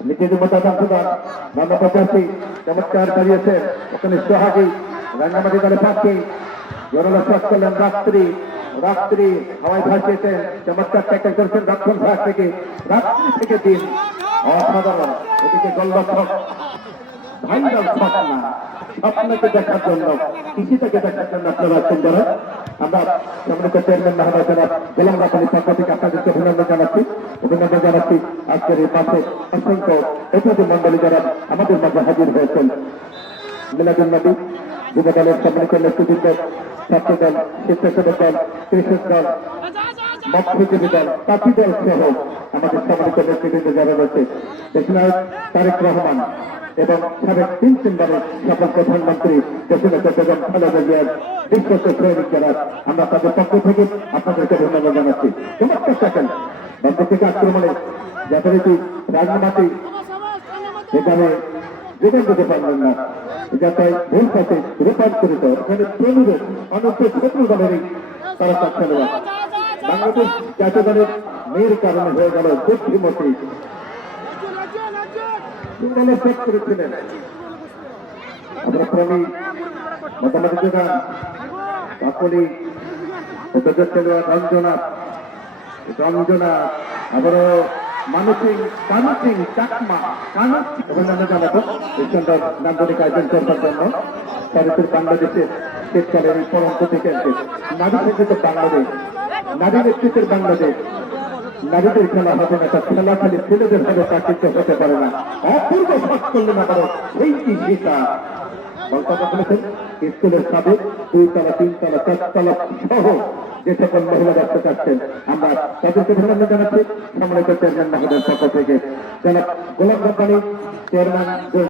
নিজেদের মতো সংশোধন নন্দপ্রচারী চমৎকার দাঁড়িয়েছেন ওখানে সোহাগী রাঙ্গামাটি দলের পক্ষে জোরালো শট করলেন রাত্রি হাওয়ায় ভাসিয়েছেন চমৎকার ট্যাকল করেছেন রক্ষণ ভাগ থেকে রাত্রি থেকে দিন অসাধারণ ওদিকে গোলরক্ষক ভাইরাল স্বপ্ন স্বপ্নকে দেখার জন্য কৃষিটাকে দেখার জন্য আপনারা সুন্দর আমরা সম্মানিত চেয়ারম্যান মহোদয় জনাব গোলাম রাখালির পক্ষ থেকে আপনাদেরকে অভিনন্দন জানাচ্ছি আজকের এই মাসে অসংখ্য অতিথি মন্ডলী যারা আমাদের মাঝে হাজির হয়েছেন মিলাদুল নবী যুব দলের সম্মানিত নেতৃবৃন্দ ছাত্রদল স্বেচ্ছাসেবক দল কৃষক দল মৎস্যজীবী দল পাখি দল সহ আমাদের সম্মানিত নেতৃবৃন্দ যারা রয়েছে দেশনায়ক তারেক রহমান এবং সাবেক 3 সফল প্রধানমন্ত্রী দেশের চট্টগ্রাম খালেদা জিয়ার বিশ্বস্ত সৈনিক যারা আমরা তাদের পক্ষ থেকে আপনাদেরকে ধন্যবাদ জানাচ্ছি চমৎকার থাকেন বন্ধ থেকে আক্রমণে যথারীতি রাজনীতি এখানে যোগান দিতে পারলেন না যাতে ভুল পথে রূপান্তরিত এখানে প্রণোদন অনন্ত শত্রু দলেরই তারা কাজ খেলোয়াড় বাংলাদেশ জাতীয় দলের মেয়ের কারণে হয়ে গেল বুদ্ধিমতী সিঙ্গলে সেট করেছিলেন আমরা প্রেমী মোটামুটি যোগান কাকলি খেলোয়াড় রঞ্জনা আবারও কানুসিং চাকমা অভিনন্দন জানাবো এই সুন্দর নান্দনিক আয়োজন করবার জন্য ভারতের বাংলাদেশের শীতকালের এই পরম প্রতিকেন্দ্রে নারী কেন্দ্রিত বাংলাদেশ নারী নেতৃত্বের বাংলাদেশ নারীদের খেলা হবে না তার খেলা খালি ছেলেদের ভাবে প্রাকৃত হতে পারে না অপূর্ব শট করলেন আবারও সেই কি সীতা বক্তব্য বলেছেন স্কুলের সাবেক 2 তলা 3 তলা 4 তলা সহ যে সকল মহিলা ব্যবসা চাচ্ছেন আমরা তাদেরকে ধন্যবাদ জানাচ্ছি সম্মানিত চেয়ারম্যান মহোদয়ের পক্ষ থেকে জনাব গোলাম রব্বানী চেয়ারম্যান